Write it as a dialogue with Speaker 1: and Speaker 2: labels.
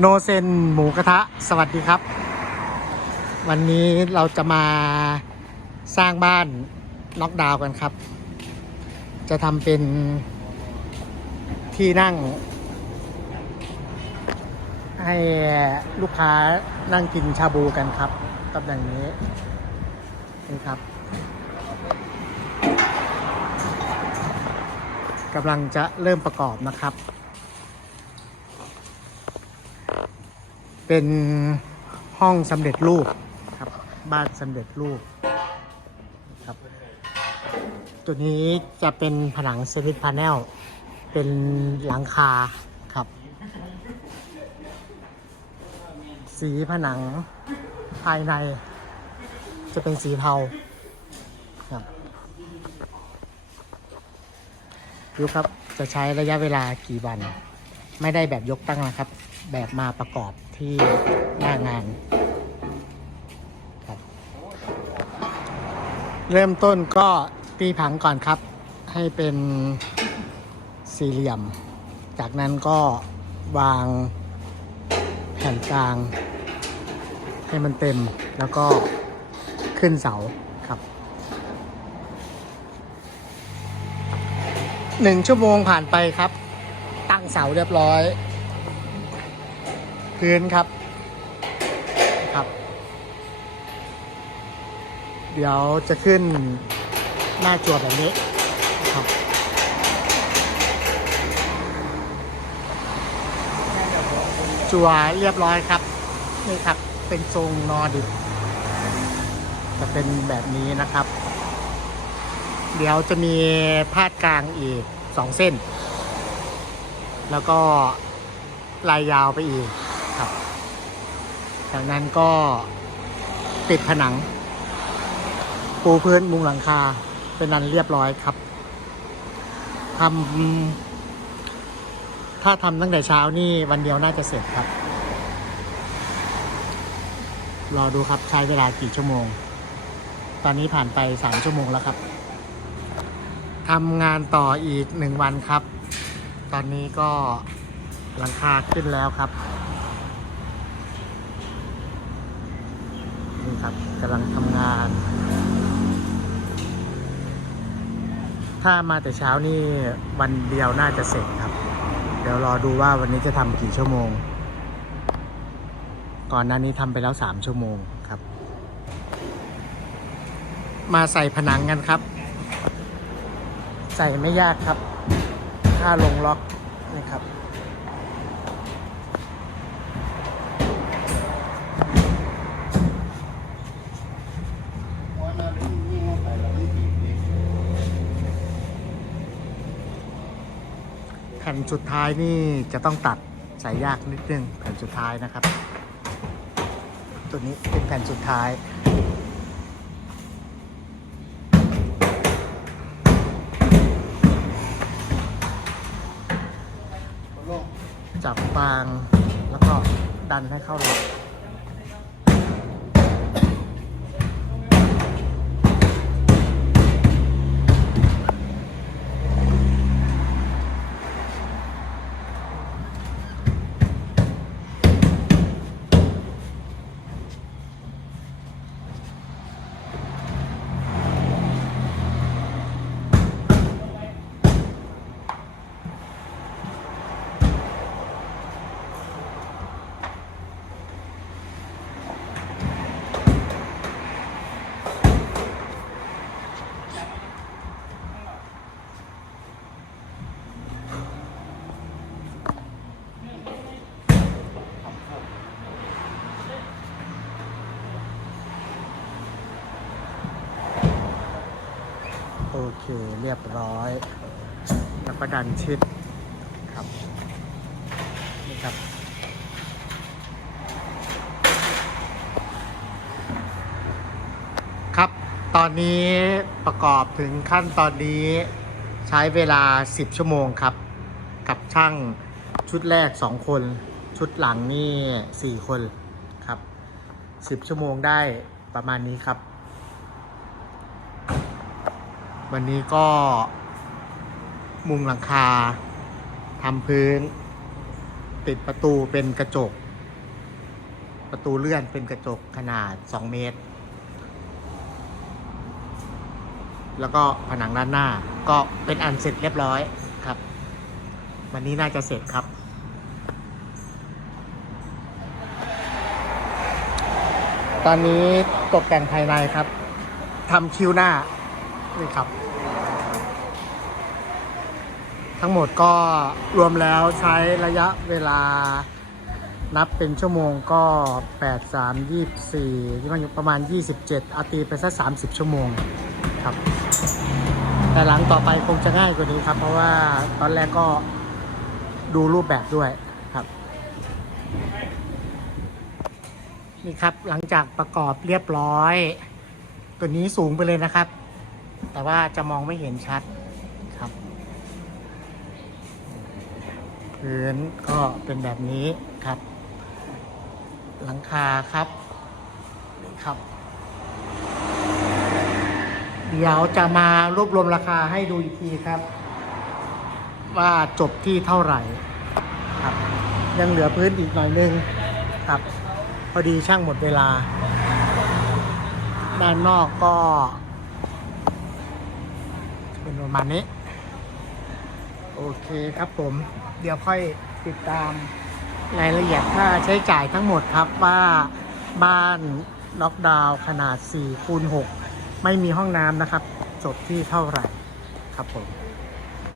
Speaker 1: โนเซนหมูกระทะสวัสดีครับ วันนี้เราจะมาสร้างบ้านน็อกดาวน์กันครับ จะทำเป็นที่นั่ง ให้ลูกค้านั่งกินชาบูกันครับกับอย่างนี้นี่ครับกำลังจะเริ่มประกอบนะครับ เป็นห้องสำเร็จรูปครับ บ้านสำเร็จรูปครับ ตัวนี้จะเป็นผนังเซนิพาแนลเป็นหลังคาครับ สีผนังภายใน จะเป็นสีเทาครับดูครับจะใช้ระยะเวลากี่วัน ไม่ได้แบบยกตั้งนะครับ แบบมาประกอบที่หน้างานครับ เริ่มต้นก็ตีผังก่อนครับ ให้เป็นสี่เหลี่ยม จากนั้นก็วางแผ่นกลาง ให้มันเต็มแล้วก็ขึ้นเสาครับหนึ่งชั่วโมงผ่านไปครับ ตั้งเสาเรียบร้อย พื้นครับครับ เดี๋ยวจะขึ้นหน้าจั่วแบบนี้ครับจั่วเรียบร้อยครับนี่ครับเป็นทรงนอดิกจะเป็นแบบนี้นะครับ เดี๋ยวจะมีพาดกลางอีกสองเส้น แล้วก็ลายยาวไปอีก จากนั้นก็ปิดผนัง ปูพื้นมุงหลังคา เป็นนันเรียบร้อยครับทำถ้าทำตั้งแต่เช้านี่วันเดียวน่าจะเสร็จครับ รอดูครับใช้เวลากี่ชั่วโมง ตอนนี้ผ่านไปสามชั่วโมงแล้วครับทำงานต่ออีกหนึ่งวันครับ ตอนนี้ก็หลังคาขึ้นแล้วครับ ครับกำลังทำงาน ถ้ามาแต่เช้านี่วันเดียวน่าจะเสร็จครับ เดี๋ยวรอดูว่าวันนี้จะทำกี่ชั่วโมง ก่อนหน้านี้ทำไปแล้วสามชั่วโมงครับ มาใส่ผนังกันครับ ใส่ไม่ยากครับ ถ้าลงล็อกนะครับ ผ่นสุดท้ายนี่จะต้องตัดใส่ยากนิดนึงแผ่นสุดท้ายนะครับ ตัวนี้เป็นแผ่นสุดท้ายจับฟางแล้วก็ดันให้เข้าล็อก โอเคเรียบร้อย แล้วก็ดันชิดครับนี่ครับ ครับตอนนี้ประกอบถึงขั้นตอนนี้ใช้เวลา 10 ชั่วโมงครับ กับช่างชุดแรก 2 คน ชุดหลังนี่ 4 คนครับ 10 ชั่วโมงได้ประมาณนี้ครับ วันนี้ก็มุงหลังคาทำพื้น ติดประตูเป็นกระจก ประตูเลื่อนเป็นกระจกขนาด 2 เมตร แล้วก็ผนังด้านหน้าก็เป็นอันเสร็จเรียบร้อยครับ วันนี้น่าจะเสร็จครับ ตอนนี้ตกแต่งภายในครับทำคิ้วหน้า นี่ครับ ทั้งหมดก็รวมแล้วใช้ระยะเวลานับเป็นชั่วโมงก็ 8 3 24ที่มันอยู่ประมาณ 27เอาตีไปสัก30 ชั่วโมงครับ แต่หลังต่อไปคงจะง่ายกว่านี้ครับ เพราะว่าตอนแรกก็ดูรูปแบบด้วยครับ นี่ครับหลังจากประกอบเรียบร้อย ตัวนี้สูงไปเลยนะครับ แต่ว่าจะมองไม่เห็นชัดครับพื้นก็เป็นแบบนี้ครับ หลังคาครับครับ เดี๋ยวจะมารวบรวมราคาให้ดูอีกทีครับ ว่าจบที่เท่าไหร่ครับ ยังเหลือพื้นอีกหน่อยนึงครับ พอดีช่างหมดเวลา ด้านนอกก็ เป็นประมาณนี้ โอเคครับผม เดี๋ยวค่อยติดตามรายละเอียดค่าใช้จ่ายทั้งหมดครับว่าบ้านล็อกดาวน์ขนาด4คูณ6ไม่มีห้องน้ำนะครับ จบที่เท่าไหร่ครับผม